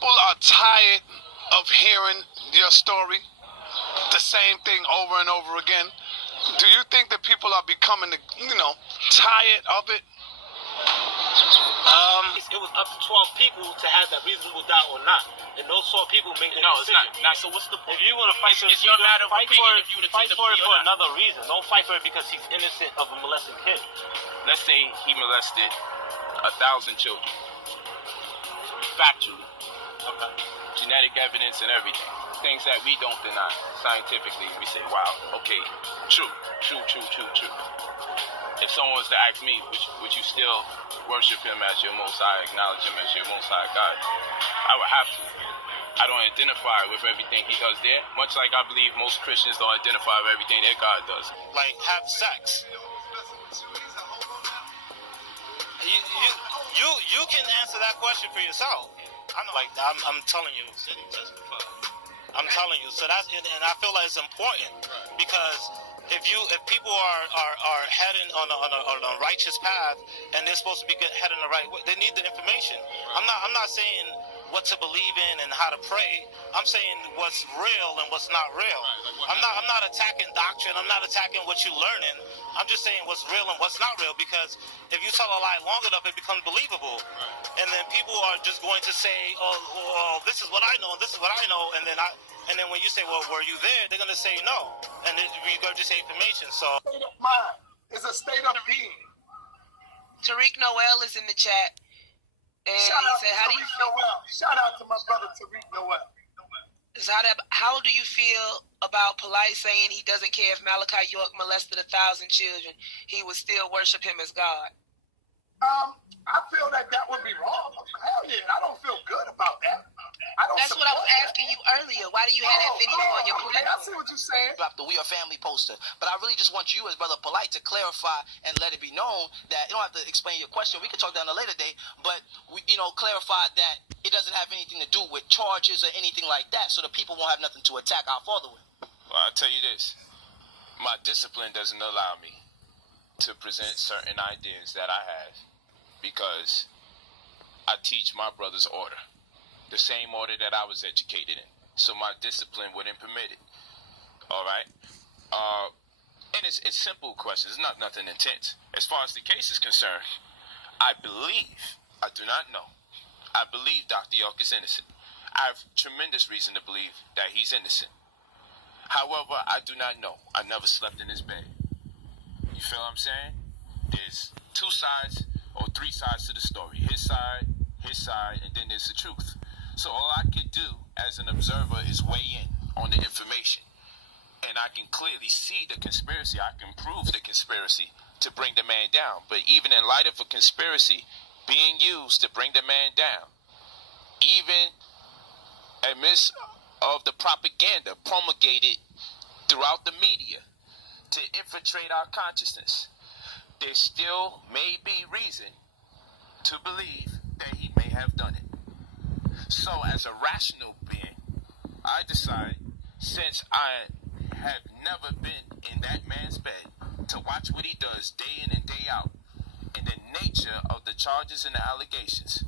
people are tired of hearing your story, the same thing over and over again? Do you think that people are becoming, tired of it? It was up to 12 people to have that reasonable doubt or not. And those 12 people made the decision. It's not. So what's the point? If you want to fight for it, it's your matter of opinion if you would fight have for it for another reason. Don't fight for it because he's innocent of a molested kid. Let's say he molested 1,000 children. Factually. Okay. Genetic evidence and everything. Things that we don't deny. Scientifically, we say, wow, okay, true. If someone was to ask me, would you still worship him as your Most High, acknowledge him as your Most High God? I would have to. I don't identify with everything he does there, much like I believe most Christians don't identify with everything their God does. Like, have sex. You can answer that question for yourself. I know, like, I'm telling you. I'm telling you. So that's, and I feel like it's important because if people are heading on a righteous path and they're supposed to be heading the right way, they need the information. I'm not saying what to believe in and how to pray. I'm saying what's real and what's not real. I'm not attacking doctrine. I'm not attacking what you're learning. I'm just saying what's real and what's not real, because if you tell a lie long enough, it becomes believable. And then people are just going to say, oh, this is what I know, and this is what I know, and then when you say, well, were you there? They're going to say no. And then we go to say information. So State of mind is a state of being. Tariq Noel is in the chat. And Shout out he said, to Tariq Noel. Shout out to my brother Tariq Noel. How do you feel about Polite saying he doesn't care if Malachi York molested 1,000 children, he would still worship him as God? I feel that would be wrong. Hell yeah, I don't feel good about that. That's what I was asking you earlier. Why do you have that video on your platform? I see platform? what you're saying. Drop the We Are Family poster. But I really just want you as Brother Polite to clarify and let it be known that you don't have to explain your question. We can talk that on a later day. But, clarify that it doesn't have anything to do with charges or anything like that, so the people won't have nothing to attack our father with. Well, I'll tell you this. My discipline doesn't allow me to present certain ideas that I have because I teach my brother's order, the same order that I was educated in. So my discipline wouldn't permit it. All right? And it's simple questions. It's not nothing intense. As far as the case is concerned, I believe, I do not know, I believe Dr. York is innocent. I have tremendous reason to believe that he's innocent. However, I do not know. I never slept in his bed. You feel what I'm saying? There's two sides or three sides to the story. His side, and then there's the truth. So all I could do as an observer is weigh in on the information. And I can clearly see the conspiracy. I can prove the conspiracy to bring the man down. But even in light of a conspiracy being used to bring the man down, even amidst of the propaganda promulgated throughout the media to infiltrate our consciousness, there still may be reason to believe that he may have done it. So as a rational being, I decide, since I have never been in that man's bed, to watch what he does day in and day out, and the nature of the charges and the allegations,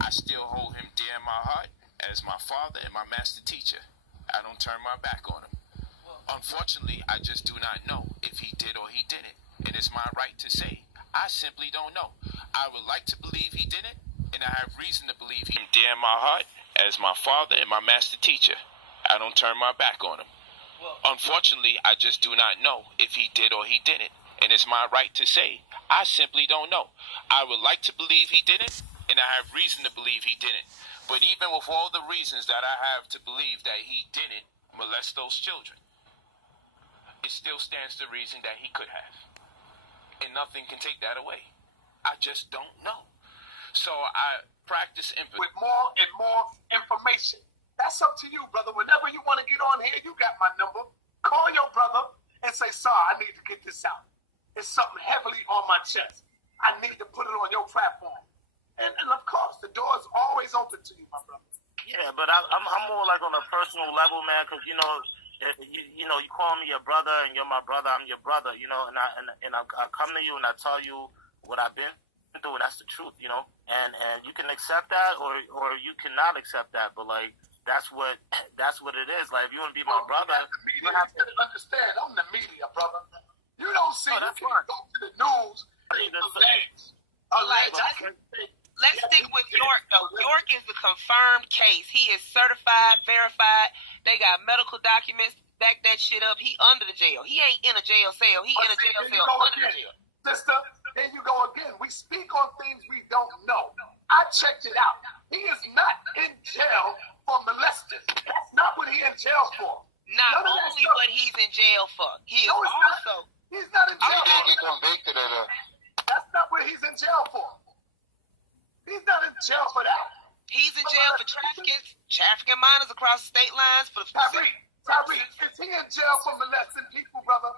I still hold him dear in my heart as my father and my master teacher. I don't turn my back on him. Unfortunately, I just do not know if he did or he didn't. It is my right to say, I simply don't know. I would like to believe he didn't, and I have reason to believe him dear in my heart as my father and my master teacher. I don't turn my back on him. Unfortunately, I just do not know if he did or he didn't, and it's my right to say, I simply don't know. I would like to believe he didn't, and I have reason to believe he didn't. But even with all the reasons that I have to believe that he didn't molest those children, it still stands to reason that he could have. And nothing can take that away. I just don't know. So I practice empathy. With more and more information. That's up to you, brother. Whenever you want to get on here, you got my number. Call your brother and say, "Sir, I need to get this out. It's something heavily on my chest. I need to put it on your platform." And of course, the door is always open to you, my brother. Yeah, but I'm more like on a personal level, man, because you call me your brother, and you're my brother. I'm your brother, and I come to you and I tell you what I've been through it. That's the truth, you know. And you can accept that or you cannot accept that. But like that's what it is. Like if you want to be my brother, you have to understand. I'm the media, brother. You don't see. You can't go to the news. Let's stick with York, though. York is the confirmed case. He is certified, verified. They got medical documents, back that shit up. He under the jail. He ain't in a jail cell. He in a jail cell under the jail. Sister, there you go again. We speak on things we don't know. I checked it out. He is not in jail for molesting. That's not what he in jail for. Not only what he's in jail for. He is also... He's not in jail. He didn't get convicted of that. That's not what he's in jail for. He's not in jail for that. He's in jail for trafficking minors across the state lines. Tyreek, is he in jail for molesting people, brother?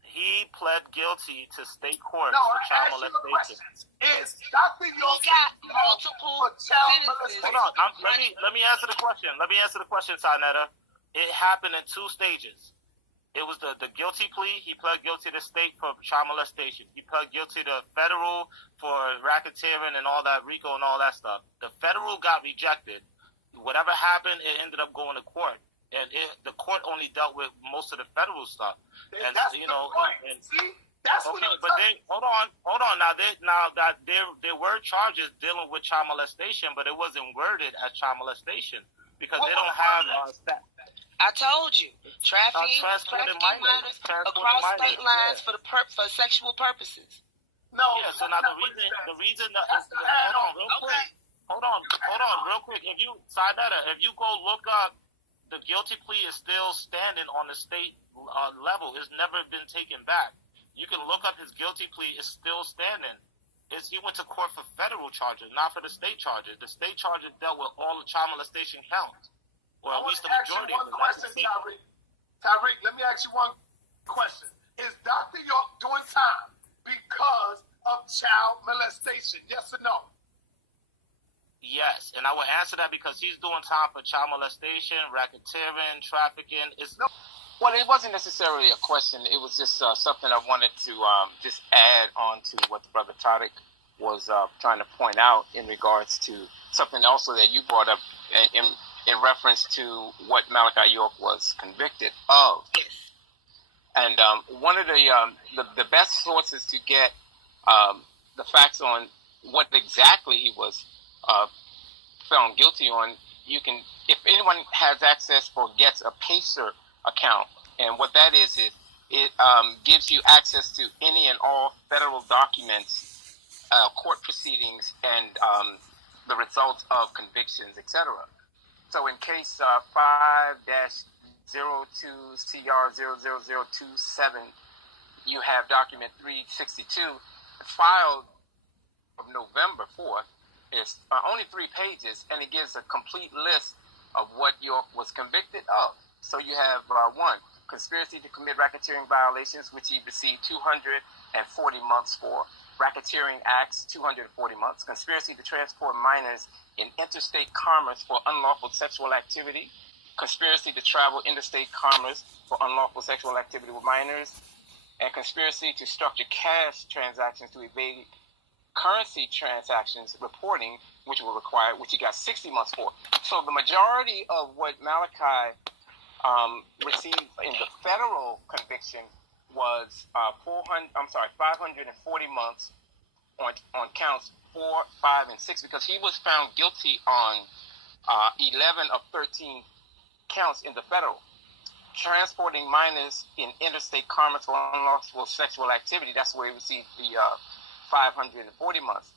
He pled guilty to state court for child molestation. Is Dr. York he got multiple sentences? Hold on, let me answer the question. Sarnetta. It happened in 2 stages. It was the guilty plea. He pled guilty to state for child molestation. He pled guilty to federal for racketeering and all that, RICO and all that stuff. The federal got rejected. Whatever happened, it ended up going to court. And the court only dealt with most of the federal stuff. And that's you know, see, that's okay, what but then hold on. Now that there were charges dealing with child molestation, but it wasn't worded as child molestation because they don't have. I told you, trafficking minors across state lines for sexual purposes. No. Yeah. So now the reason. Hold on, real quick. If you go look up, the guilty plea is still standing on the state level. It's never been taken back. You can look up his guilty plea. It's still standing. He went to court for federal charges, not for the state charges. The state charges dealt with all the child molestation counts. Or at least the majority of them. Tyreek, let me ask you one question. Is Dr. York doing time because of child molestation? Yes or no? Yes, and I will answer that because he's doing time for child molestation, racketeering, trafficking. Well, it wasn't necessarily a question. It was just something I wanted to just add on to what the brother Tariq was trying to point out in regards to something also that you brought up in reference to what Malachi York was convicted of. Yes. And one of the best sources to get the facts on what exactly he was found guilty on, you can, if anyone has access or gets a Pacer account, and what that is it gives you access to any and all federal documents, court proceedings, and the results of convictions, etc. So in case 5-02CR00027, you have document 362 filed of November 4th. It's only 3 pages, and it gives a complete list of what York was convicted of. So you have 1, conspiracy to commit racketeering violations, which he received 240 months for. Racketeering acts, 240 months. Conspiracy to transport minors in interstate commerce for unlawful sexual activity. Conspiracy to travel interstate commerce for unlawful sexual activity with minors. And conspiracy to structure cash transactions to evade currency transactions reporting, which were required, which he got 60 months for. So the majority of what Malachi received in the federal conviction was 540 months on counts 4, 5, and 6, because he was found guilty on 11 of 13 counts in the federal. Transporting minors in interstate commerce for unlawful sexual activity, that's where he received the 540 months.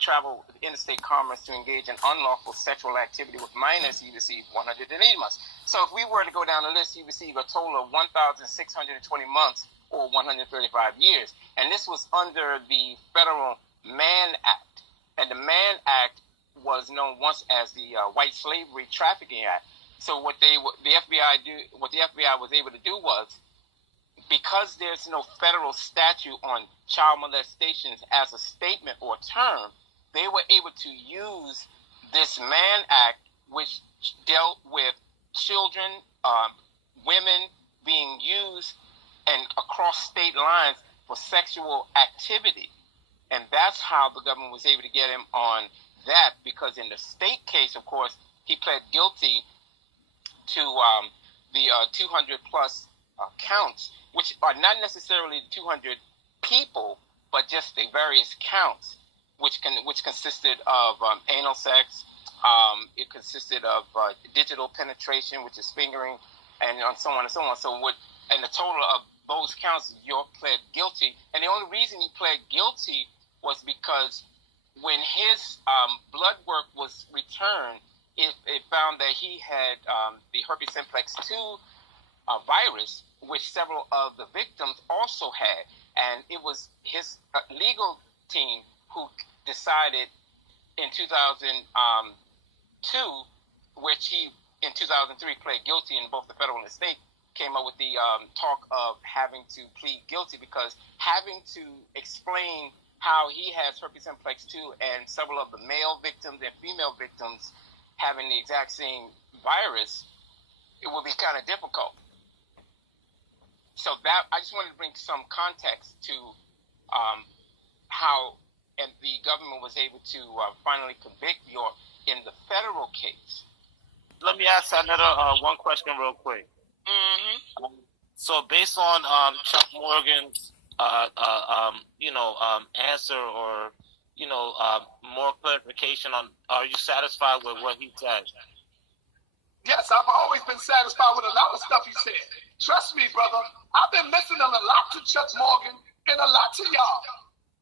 Travel interstate commerce to engage in unlawful sexual activity with minors, he received 180 months. So if we were to go down the list, he received a total of 1,620 months or 135 years. And this was under the Federal Mann Act. And the Mann Act was known once as the White Slavery Trafficking Act. So what the FBI was able to do was, because there's no federal statute on child molestations as a statement or term, they were able to use this Mann Act, which dealt with children, women being used and across state lines for sexual activity. And that's how the government was able to get him on that, because in the state case, of course, he pled guilty to the 200 plus counts, which are not necessarily 200 people, but just the various counts, which consisted of anal sex. It consisted of digital penetration, which is fingering, and so on and so on. So and the total of those counts, York pled guilty. And the only reason he pled guilty was because when his blood work was returned, it found that he had the herpes simplex 2 virus, which several of the victims also had. And it was his legal team who decided in 2002, which he in 2003 pled guilty in both the federal and the state, came up with the talk of having to plead guilty, because having to explain how he has herpes simplex 2 and several of the male victims and female victims having the exact same virus, it would be kind of difficult. So that I just wanted to bring some context to how and the government was able to finally convict York in the federal case. Let me ask another one question real quick. Mm-hmm. So based on Chuck Morgan's answer, or more clarification on, are you satisfied with what he said? Yes, I've always been satisfied with a lot of stuff he said. Trust me, brother. I've been listening a lot to Chuck Morgan and a lot to y'all.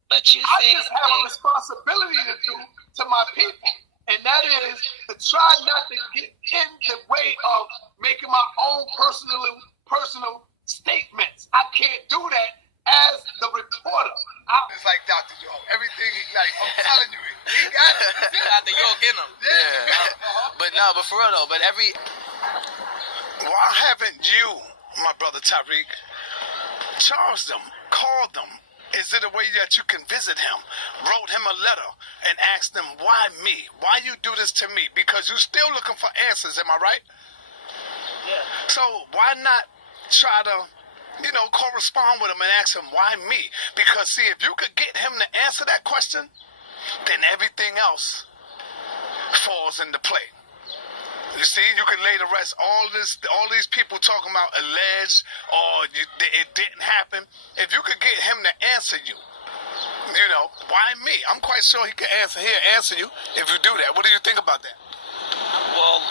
But you I just have a responsibility to do to my people, and that is to try not to get in the way of making my own personal statements. I can't do that as the reporter. It's like Dr. Joe. Everything, I'm telling you, he got it. Got the York in him. Yeah. But for real though, Why haven't you, my brother Tariq, charged them, called them? Is it a way that you can visit him, wrote him a letter, and asked them, why me? Why you do this to me? Because you're still looking for answers, am I right? Yeah. So why not try to, correspond with him and ask him, why me? Because, see, if you could get him to answer that question, then everything else falls into play. You see, you can lay to rest all these people talking about alleged or it didn't happen. If you could get him to answer you, why me? I'm quite sure he can answer you if you do that. What do you think about that? Well,